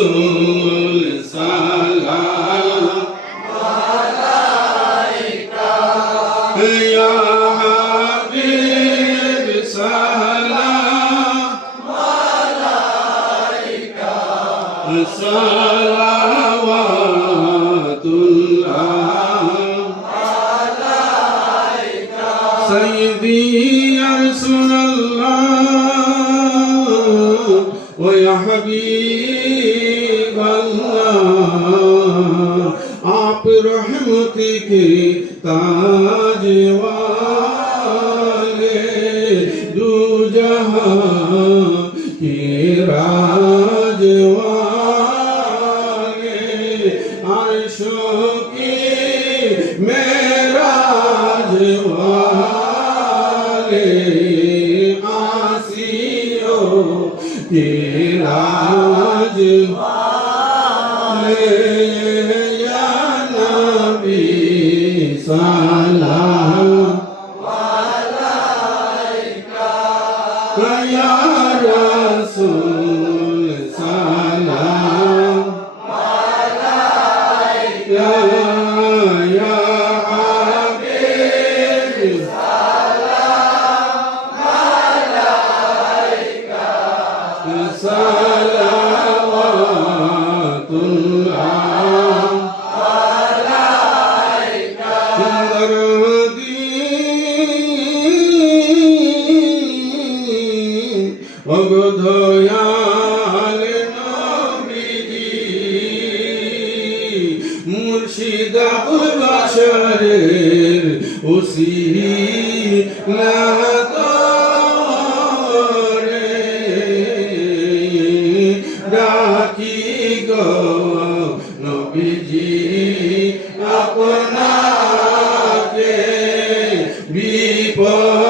الرسول صلى عليك يا حبيب سلام عليك صلوات الله يا رسول الله ويا حبيبي आप रहमत के ताज वाले दू जहां के राज वाले अर्शों की मेराज वाले आसियों के राज वाले या नबी السلام عليك يا رسول سلام عليك يا حبيب অগধয়াল নবীজি মুর্শিদা বাশরের ওসি ডাকি গো নবীজি আপনাকে বিপদে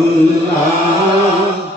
আল্লাহ।